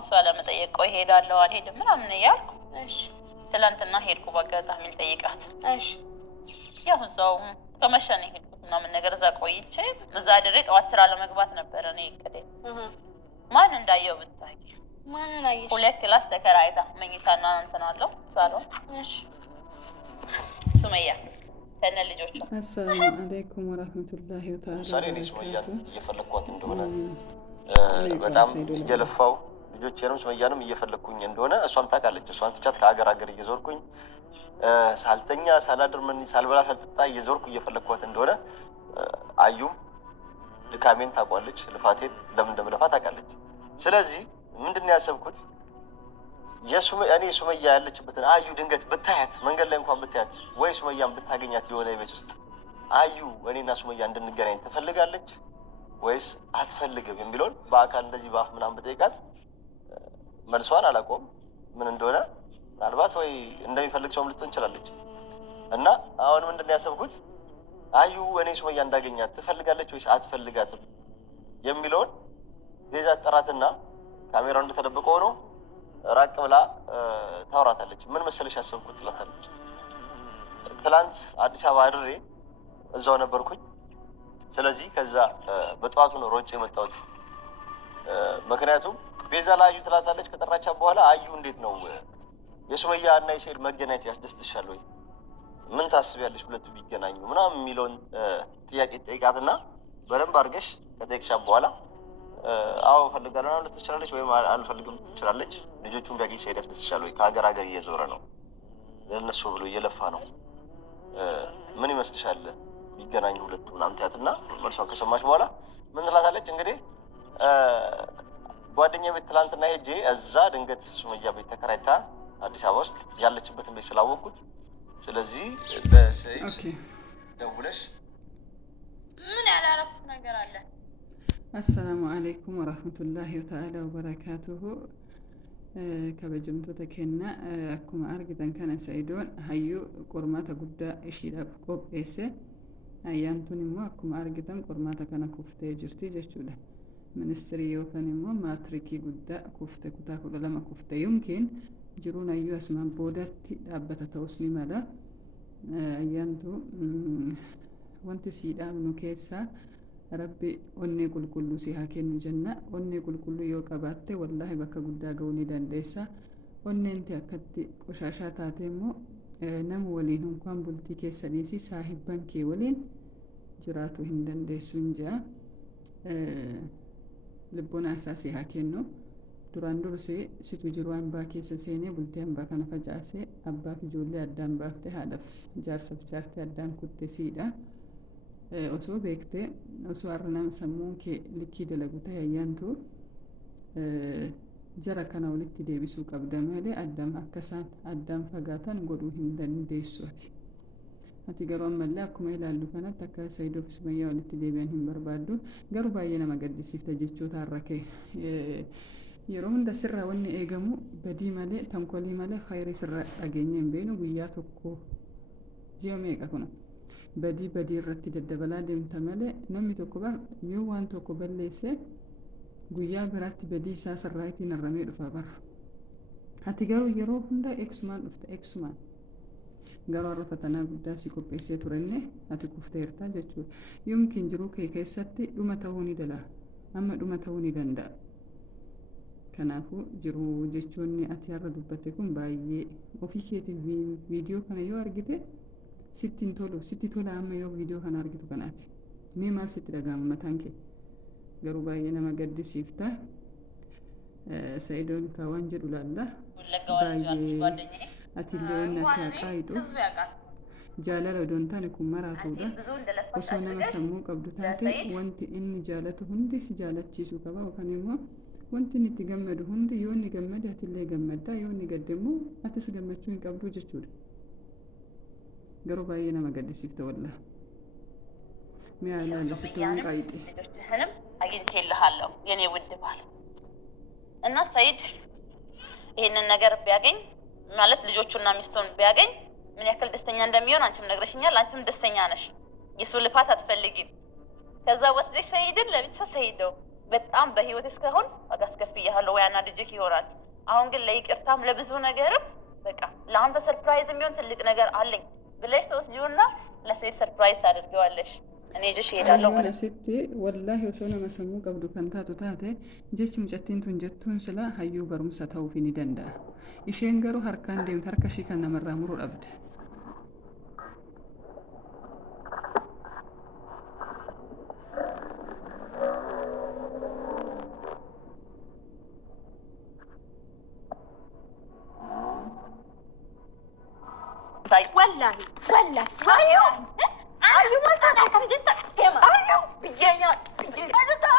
እሷ ለመጠየቅ ቆይ ሄዳለሁ አልሄድም ምናምን እያልኩ እሺ ትላንትና ሄድኩ በአጋጣሚ ልጠይቃት። እሺ ያው እዛው ከመሸ ነው የሄድኩት ምናምን ነገር እዛ ቆይቼ እዛ ድሬ ጠዋት ስራ ለመግባት ነበር እኔ እቅዴ። ማን እንዳየው ብታይ ማንን አየሽ? 2 ክላስ ተከራይታ መኝታና እንትን አለው ሳሎን። እሺ ሱመያ ከነ ልጆቿ። አሰላሙ አለይኩም ወራህመቱላሂ ወተዓላ። ሰሪኔ ሱመያ እየፈለኳት እንደሆነ በጣም እየለፋው ልጆቼንም ሱመያንም እየፈለኩኝ እንደሆነ እሷም ታውቃለች። እሷን ትቻት ከሀገር ሀገር እየዞርኩኝ ሳልተኛ ሳላድር ምን ሳልበላ ሳልጠጣ እየዞርኩ እየፈለኳት እንደሆነ አዩም ድካሜን ታውቋለች፣ ልፋቴን ለምን እንደምለፋ ታውቃለች። ስለዚህ ምንድን ነው ያሰብኩት እኔ ሱመያ ያለችበትን አዩ ድንገት ብታያት መንገድ ላይ እንኳን ብታያት ወይ ሱመያን ብታገኛት የሆነ ቤት ውስጥ አዩ እኔና ሱመያ እንድንገናኝ ትፈልጋለች ወይስ አትፈልግም የሚለውን በአካል እንደዚህ በአፍ ምናምን ብጠይቃት መልሷን አላውቀውም ምን እንደሆነ። ምናልባት ወይ እንደሚፈልግ ሰውም ልትሆን እንችላለች። እና አሁን ምንድን ነው ያሰብኩት አዩ እኔ ሱመያ እንዳገኛት ትፈልጋለች ወይስ አትፈልጋትም የሚለውን ቤዛ ጠራትና ካሜራው እንደተደበቀ ሆኖ ራቅ ብላ ታወራታለች። ምን መሰለሽ ያሰብኩት ትላታለች። ትላንት አዲስ አበባ አድሬ እዛው ነበርኩኝ። ስለዚህ ከዛ በጠዋቱ ነው ሮጬ የመጣሁት። ምክንያቱም ቤዛ ለአዩ ትላታለች ከጠራቻት በኋላ አዩ እንዴት ነው የሱመያ እና የሰኢድ መገናኘት ያስደስትሻል ወይ ምን ታስቢያለሽ ሁለቱ ቢገናኙ ምናምን የሚለውን ጥያቄ ጠይቃትና በደንብ አድርገሽ ከጠየቅሻት በኋላ አዎ እፈልጋለሁ ማለት ትችላለች ወይም አልፈልግም ትችላለች። ልጆቹን ቢያገኝ ሰኢድ ያስደስትሻል ወይ ከሀገር ሀገር እየዞረ ነው ለእነሱ ብሎ እየለፋ ነው ምን ይመስልሻል ቢገናኙ ሁለቱ ምናምን ትያትና መልሷን ከሰማች በኋላ ምን ትላታለች እንግዲህ ጓደኛ ቤት ትላንትና ሄጄ እዛ ድንገት ሱመያ ቤት ተከራይታ አዲስ አበባ ውስጥ ያለችበትን ቤት ስላወቅኩት ስለዚህ ለሰኢድ ደውለሽ ምን ያላረኩት ነገር አለ። አሰላሙ አለይኩም ወራህመቱላሂ ወተዓላ ወበረካቱሁ። kabajamtoota keenya akkuma argitan kana Sa'iidoon hayyuu qormaata guddaa ishiidhaaf qopheesse. Ayyaantuun immoo akkuma argitan qormaata kana kuftee jirti jechuudha. Ministirii yookaan immoo maatirikii guddaa kufte kutaa 12 kufte yookiin jiruun hayyuu asumaan boodatti dhaabbata ta'us ni mala. Ayyaantuu wanti sii dhaabnu keessaa Rabbi onnee qulqulluu si haa kennu jenna. Onnee qulqulluu yoo qabaatte wallaahi bakka guddaa ga'uu ni dandeessa. Onneenti akkatti qoshaashaa taate immoo nama waliin hunkaan bultii keessa dhiisi saahibban kee waliin jiraatu hin dandeessu hin jaa. Lubbuun aasaa si haa kennu. Duraan dursee situ jiru hambaa keessa seenee bultii hambaa kana facaasee abbaa fi ijoollee addaan baafte haadhaaf jaarsaaf jaartee addaan kutte siidha. Osoo beektee osoo har'a nama sammuun kee likkii dalagu ta'e ayyaantu jara kana walitti deebisuu qabda malee akka isaan addaan fagaatan godhuu hin dandeessu ati garuu ammallee akkuma ilaallu kanatti akka Sa'iidoo fi Sumayyaa walitti deebi'an hin barbaaddu. Garuu baay'ee nama gaddisiifta jechoota har'a kee yeroo hunda sirraa wanni eegamu badii malee tankolii malee khayrii sirraa dhageenya hin beenu. Guyyaa tokko ji'a meeqa kuna badii irratti daddabalaa deemta malee namni tokko yoo waan tokko balleesse guyyaa biraatti badii isaa sirraatiin arramee dhufa bara. Ati garuu yeroo hunda eeksumaan dhufta eeksumaan. Garuu har'a fatanaa guddaa si qopheessee turenne ati kufteerta jechuudha. Yookiin jiruu kee keessatti dhuma ta'uu ni danda'a. Amma dhuma ta'uu ni danda'a. Kanaafuu jiruu jechoonni ati har'a dubbatte kun baay'ee ofii keetiif viidiyoo kana yoo argite sitti tola amma yoo viidiyoo kana argitu kanaati. Mee maal sitti dhaga'ama mataan kee? Garuu baay'ee nama gaddisiifta. Sa'iidoon kaawwan jedhu laalla. Baay'ee ati illee wanni ati haqaayitu jaalala odoon taane kun maraatuudha. Osoo nama sammuu qabdu taate wanti inni jaalatu hundi si jaalachiisuu qaba yookaan immoo wanti inni itti gammadu hundi yoo inni gammade ati illee gammadda yoo inni gadde immoo atis gammachuu hin qabdu jechuudha. Garuu baay'ee nama gaddisiifta wallah. Mi'a ilaallu sitti waan qaayixi. ልጆችህንም አግኝቼልሃለሁ የኔ ውድ ባል እና ሰኢድ ይሄንን ነገር ቢያገኝ ማለት ልጆቹና ሚስቱን ቢያገኝ ምን ያክል ደስተኛ እንደሚሆን አንቺም ነግረሽኛል። አንቺም ደስተኛ ነሽ። የሱ ልፋት አትፈልጊም። ከዛ ወስደሽ ሰኢድን ለብቻ ሰኢደው በጣም በህይወት እስከሆን ዋጋ አስከፍያለሁ ወይ አናድጄክ ይሆናል። አሁን ግን ለይቅርታም ለብዙ ነገርም በቃ ለአንተ ሰርፕራይዝ የሚሆን ትልቅ ነገር አለኝ ብለሽ ተወስጂውና ለሰይድ ሰርፕራይዝ ታደርጊዋለሽ። እኔ ጅሽ እሄዳለሁ ማለት ሲቲ ወላሂ ወሰነ መሰሙ ቀብዱ ከንታቱ ታቴ ጀች ሙጨቲንቱን ጀቱን ስላ ሀዩ በሩምሰ ተውፊን ይደንዳ ኢሼን ገሩ ሀርካን ደም ተርከሺ ከነመራሙሩ አብድ والله والله ايوه ايوه ما تعرف جدا ايوه بيجي